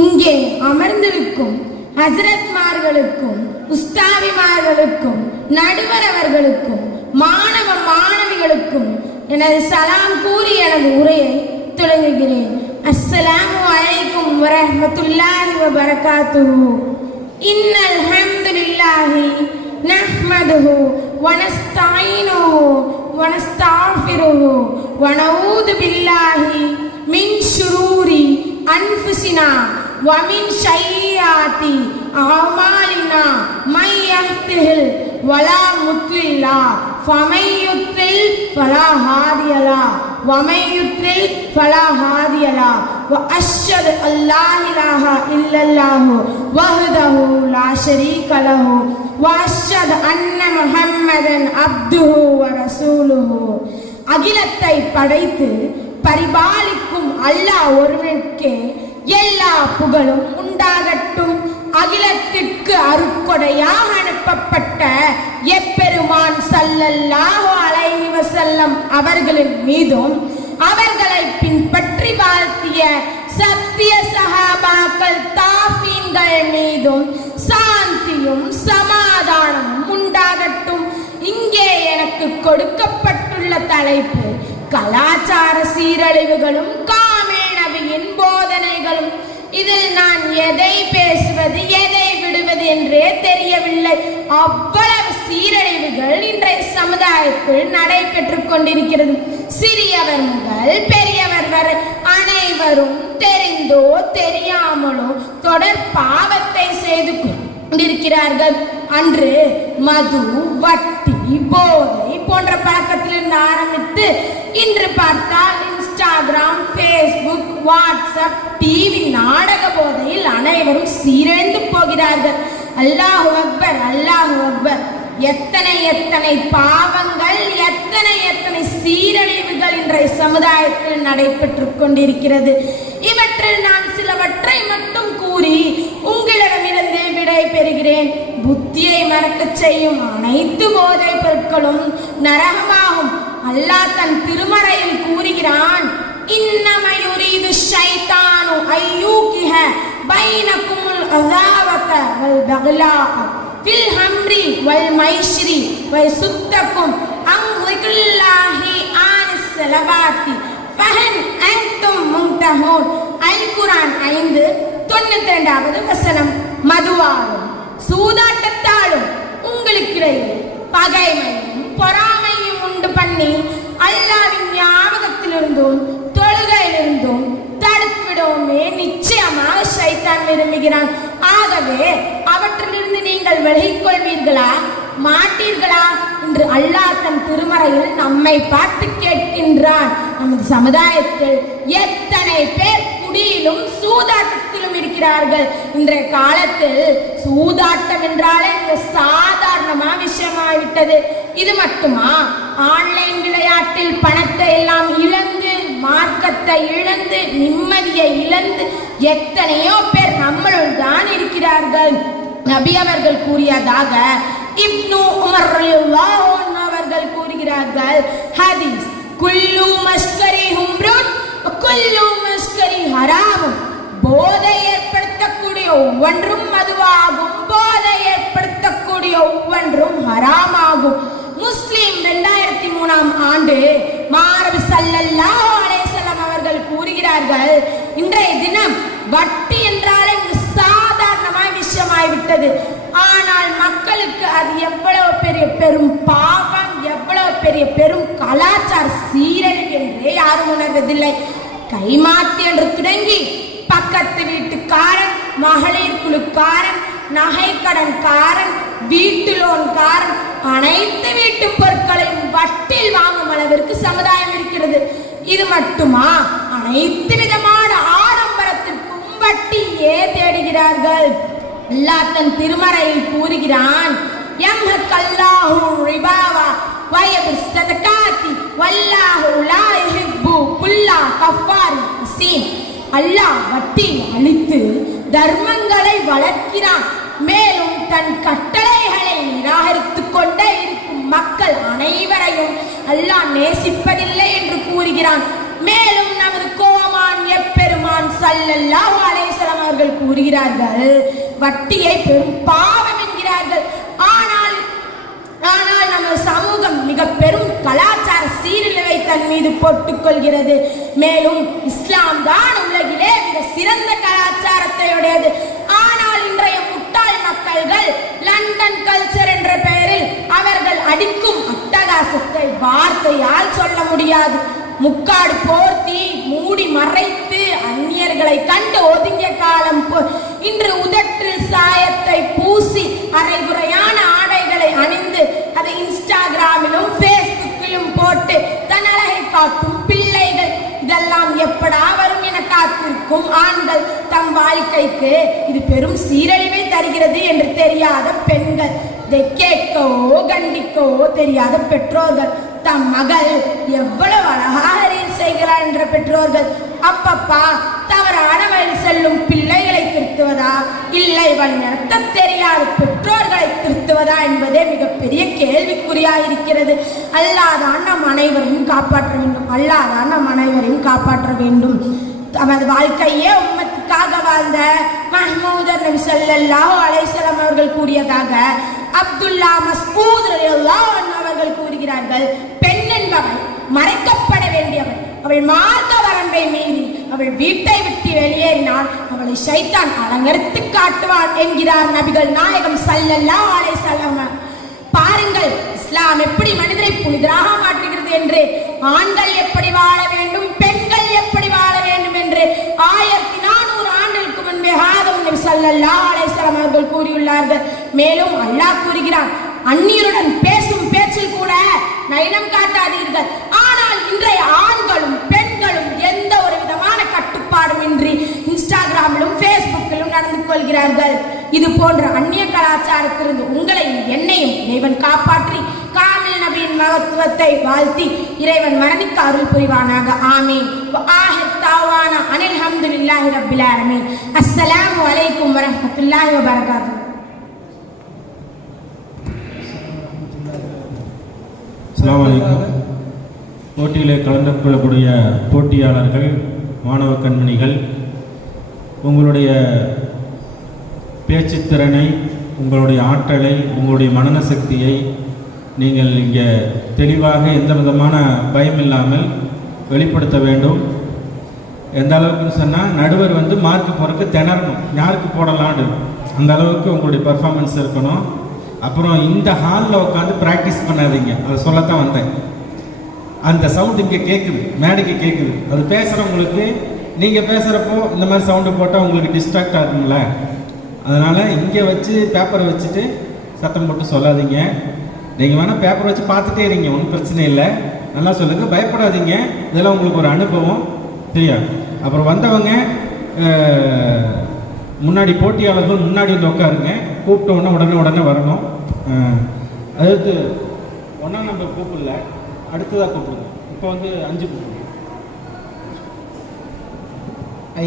இங்கே அமர்ந்திருக்கும் ஹஜ்ரத்மார்களுக்கும் உஸ்தாதிமார்களுக்கும் நடுவர் அவர்களுக்கும் மாணவ மாணவிகளுக்கும் எனது சலாம் கூறி எனது உரையை தொடங்குகிறேன். அஸ்ஸலாமு அலைக்கும் வரஹ்மத்துல்லாஹி வபரகாத்துஹு. இன்னல் ஹம்துலில்லாஹி நஹ்மதுஹு வ நஸ்தஈனுஹு வ நஸ்தஃபிருஹு வ நஊது பில்லாஹி மின் ஷுரூரி அன்ஃபுஸினா வ மின் ஷய்யாத்தி அமாலினா மை யஹ்திஹில் வலா முத்லில்லா ஃபமை யுத்லில் ஃபலா ஹாதியலா வமை யுத்லில் ஃபலா ஹாதியலா வ அஷ்ஹது அல்லா இலாஹா இல்லல்லாஹு வஹ்தஹு லா ஷரீக லஹு வ அஷ்ஹது அன்ன முஹம்மதன் அப்துஹு வ ரசூலுஹு. அகிலத்தை படைத்து பரிபாலிக்கும் அல்லாஹ் ஒருவனுக்கே எல்லா புகழும் உண்டாகட்டும். அகிலத்திற்கு அருட்கொடையாக அனுப்பப்பட்ட எப்பெருமான் ஸல்லல்லாஹு அலைஹி வஸல்லம் அவர்களின் மீதும் அவர்களை பின்பற்றி வாழ்த்திய சத்திய சஹாபாக்கள் தாபீன்கள் மீதும் சாந்தியும் சமாதானமும் உண்டாகட்டும். இங்கே எனக்கு கொடுக்கப்பட்டுள்ள தலைப்பு கலாச்சார சீரழிவுகளும் காமில் நபியின் போதனைகளும். இதில் நான் எதை பேசுவது எதை விடுவது என்றே தெரியவில்லை. அவ்வளவு சீரழிவுகள் இன்றைய சமுதாயத்தில் நடைபெற்றுக் கொண்டிருக்கிறது. சிறியவர் முதல் பெரியவர் வரை அனைவரும் தெரிந்தோ தெரியாமலோ தொடர் பாவத்தை செய்து கொண்டிருக்கிறார்கள். அன்று மது, வட்டி, போதை போன்ற பழக்கத்திலிருந்து ஆரம்பித்து இன்று பார்த்தால் இன்ஸ்டாகிராம், ஃபேஸ்புக், வாட்ஸ்அப், டிவி, நாடக போதையில் அனைவரும் சீரழிந்து போகிறார்கள். அல்லாஹு அக்பர், அல்லாஹு அக்பர். எத்தனை எத்தனை பாவங்கள், எத்தனை எத்தனை சீரழிவுகள் இன்றைய சமுதாயத்தில் நடைபெற்றுக் கொண்டிருக்கிறது. இவற்றில் நான் சிலவற்றை மட்டும் கூறி உங்களிடமிருந்து விடை பெறுகிறேன். புத்தியை மறக்கச் செய்யும் அனைத்து போதை பொருட்களும் நரகமாகும். அல்லாஹ் தன் திருமறையில் கூறுகிறான், இன்னம யுரீது ஷைத்தானு அய்யூகிஹ பைனகுமுல் அஸாவத வல் பக்லா ஃபில் ஹம்ரி வல் மைஸ்ரி வயசுத்தக்கும் அன் ஸிக்ரில்லாஹி ஆனிஸ் ஸலவாத்தி ஃபஹன் அன்தும் முன்தஹூன். அல் குர்ஆன் 5:92 வசனம். மதுவாலும் சூதாட்டத்தாலும் உங்களுக்கிடையே பகைமையும் பொறாமையும் உண்டு பண்ணி அல்லாஹ்வின் ஞாபகத்திலிருந்தும் தொழுகையிலிருந்தும் தடுத்துவிடவுமே நிச்சயமாக ஷைத்தான் விரும்புகிறான். ஆகவே அவற்றிலிருந்து நீங்கள் விலகிக் கொள்வீர்களா மாட்டீர்களா என்று அல்லாஹ் தன் திருமறையில் நம்மை பார்த்து கேட்கின்றான். நமது சமுதாயத்தில் எத்தனை பேர் குடியிலும் சூதாட்டத்திலும் இருக்கிறார்கள். இன்றைய காலத்தில் சூதாட்டம் என்றாலே சாதாரணமான விஷயமாகிவிட்டது. இது மட்டுமா, ஆன்லைன் விளையாட்டில் பணத்தை எல்லாம் இழந்து, மார்க்கத்தை இழந்து, நிம்மதியை இழந்து எத்தனையோ பேர் நம்மளுள் தான் இருக்கிறார்கள். நபி அவர்கள் கூறியதாக இப்னு உமர் ரலியல்லாஹு அன்ஹு அவர்கள் கூறுகிறார்கள், ஹதீஸ், குல்லு மஸ்கரி ஹும்ருன் வ குல்லு மஸ்கரி ஹராம். போதை ஏற்படுத்தக்கூடிய ஒவ்வொன்றும் மதுவாகும், போதை ஏற்படுத்தக்கூடிய ஒவ்வொன்றும் ஹராமாகும். முஸ்லிம் 2003ஆம் ஆண்டு மாணவி ஸல்லல்லாஹு அலைஹி வஸல்லம் அவர்கள் கூறுகிறார்கள், இன்றைய தினம் வட்டி என்றாலே சாதாரணமான விஷயமாய்விட்டது. ஆனால் மக்களுக்கு அது எவ்வளவு பெரிய பெரும் பாவம், எவ்வளவு பெரிய பெரும் கலாச்சார சீரழிவு என்றே யாரும் உணர்வதில்லை. கைமாத்து என்று தொடங்கி பக்கத்து வீட்டுக்காரன், மகளிர் குழுக்காரன், நகைக்கடன்காரன், வீட்டு லோன்காரன், அனைத்து வீட்டு பொருட்களையும் வட்டில் வாங்கும் அளவிற்கு சமுதாயம் இருக்கிறது. இது மட்டுமா, அனைத்து விதமான ஆடம்பரத்திற்கும் வட்டியே தேடுகிறார்கள். அல்லாஹ் தன் திருமறையில் கூறுகிறான், யம்ஹக்கல்லாஹு ரிபாவா வயபிஸ் ஸதகாத்தி வல்லாஹு லா யுஹிப்பு குல்லா கஃபாரின் அஸீம். அல்லாஹ் வட்டி அழித்து தர்மங்களை வளர்க்கிறான். மேலும் தன் கட்டளைகளை நிராகரித்துக் கொண்டே இருக்கும் மக்கள் அனைவரையும் அல்லாஹ் நேசிப்பதில்லை என்று கூறுகிறான். மேலும் நமது கோமான் எப்பெருமான் ஸல்லல்லாஹு அலைஹி வஸல்லம் அவர்கள் கூறுகிறார்கள், வட்டியை பெரும் பாவம் என்கிறார்கள். ஆனால் நமது சமூகம் மிக பெரும் கலாச்சார சீரழிவை தன் மீது போட்டுக் கொள்கிறது. மேலும் இஸ்லாம் தான் உலகிலே மிக சிறந்த கலாச்சாரத்தை உடையது. ஆனால் இன்றைய முட்டாள் மக்கள்கள் லண்டன் கல்ச்சர் என்ற பெயரில் அவர்கள் அடிக்கும் அட்டகாசத்தை வார்த்தையால் சொல்ல முடியாது. முக்காடு போர்த்தி மூடி மறைத்து அந்நியர்களை கண்டு ஒதுங்கிய காலம் இன்று உதட்டில் சாயத்தை பூசி அரைகுறையான ஆடைகளை அணிந்து அதை இன்ஸ்டாகிராமிலும் பேஸ்புக்கிலும் போட்டு தன் அழகை காட்டும் பிள்ளைகள். இதெல்லாம் எப்படா வரும் என காத்திருக்கும் ஆண்கள். தம் வாழ்க்கைக்கு இது பெரும் சீரழிவை தருகிறது என்று தெரியாத பெண்கள். இதை கேட்கவோ கண்டிக்கவோ தெரியாத பெற்றோர்கள். தம் மகள் எவ்வளவு அழகாக ரீல் செய்கிறார் என்ற பெற்றோர்கள். அப்பப்பா தவறான வழியில் செல்லும் பிள்ளைகளை திருத்துவதா, இல்லை வழி நடத்த தெரியாத பெற்றோர்களை திருத்துவதா என்பதே மிகப்பெரிய கேள்விக்குறியாக இருக்கிறது. அல்லாதான் நம் அனைவரையும் காப்பாற்ற வேண்டும். அல்லாதான் நம் அனைவரையும் காப்பாற்ற வேண்டும். தமது வாழ்க்கையே உம்மத்துக்காக வாழ்ந்த மஹ்மூதர் நபி ஸல்லல்லாஹு அலைஹி வஸல்லம் அவர்கள் கூறியதாக அப்துல்லா மஸ்ஊத் ரலியல்லாஹு அன்ஹு அவர்கள் கூறுகிறார்கள், பெண் என்பவள் மறைக்கப்பட வேண்டியவள். அவள் மார்க்க வரம்பை மீறி அவள் வீட்டை விட்டு வெளியேறினால் அவளை ஷைத்தான் அலங்கரித்து காட்டுவான் என்கிறார் நபிகள் நாயகம் ஸல்லல்லாஹு அலைஹி வஸல்லம். பாருங்கள், இஸ்லாம் எப்படி மனிதரை புனிதராக மாற்றுகிறது என்று. ஆண்கள் எப்படி வாழ வேண்டும், பெண்கள் எப்படி வாழ வேண்டும் என்று 1400 ஆண்டுகளுக்கு முன்பே ஆதம் நபி ஸல்லல்லாஹு அலைஹி வஸல்லம் அவர்கள் கூறியுள்ளார்கள். மேலும் அல்லாஹ் கூறுகிறான், அந்நியருடன் பேசும் பேச்சில் கூட நயனம் காட்டாதீர்கள். ஆனால் இன்றைய ஆண்களும் பெண்களும் எந்த ஒரு விதமான கட்டுப்பாடும் இன்றி இன்ஸ்டாகிராமிலும் பேஸ்புக்கிலும் நடந்து கொள்கிறார்கள். இது போன்ற அந்நிய கலாச்சாரத்திலிருந்து உங்களையும் என்னையும் இறைவன் காப்பாற்றி காமில் நபியின் மகத்துவத்தை வாழ்த்தி இறைவன் மரணிக்க அருள் புரிவானாக. ஆமீன். ஆஹிர் தாவானா அனில் ஹம்துலில்லாஹி ரப்பில் ஆலமீன். அஸ்ஸலாமு அலைக்கும் வரஹ்மத்துல்லாஹி வபரகாத்துஹு. அஸ்ஸலாமு அலைக்கும். போட்டியிலே கலந்து கொள்ளக்கூடிய போட்டியாளர்கள், மாணவ கண்மணிகள், உங்களுடைய பேச்சுத்திறனை, உங்களுடைய ஆற்றலை, உங்களுடைய மனன சக்தியை நீங்கள் இங்கே தெளிவாக எந்த விதமான பயம் இல்லாமல் வெளிப்படுத்த வேண்டும். எந்த அளவுக்குன்னு சொன்னால், நடுவர் மார்க் போகிறதுக்கு திணறணும், யாருக்கு போடலான்னு அந்த அளவுக்கு உங்களுடைய பர்ஃபார்மன்ஸ் இருக்கணும். அப்புறம் இந்த ஹாலில் உட்காந்து ப்ராக்டிஸ் பண்ணாதீங்க, அதை சொல்லத்தான் வந்தேன். அந்த சவுண்டு இங்கே கேட்குது, மேடைக்கு கேட்குது. அது பேசுகிறவங்களுக்கு நீங்கள் பேசுகிறப்போ இந்த மாதிரி சவுண்டு போட்டால் உங்களுக்கு டிஸ்ட்ராக்ட் ஆகுங்கள. அதனால் இங்கே வச்சு பேப்பரை வச்சுட்டு சத்தம் போட்டு சொல்லாதீங்க. நீங்கள் வேணால் பேப்பரை வச்சு பார்த்துட்டே இருங்க, ஒன்றும் பிரச்சனை இல்லை. நல்லா சொல்லுங்கள், பயப்படாதீங்க. இதெல்லாம் உங்களுக்கு ஒரு அனுபவம், சரியா? அப்புறம் வந்தவங்க முன்னாடி போட்டியாளர்கள் முன்னாடி உட்காருங்க. கூப்பிட்ட உடனே வரணும். அடுத்து ஒன்றா நம்ம கூப்பிடல, அடுத்ததாக கூப்பிடுங்க. இப்போ 5 கூப்பிடுங்க.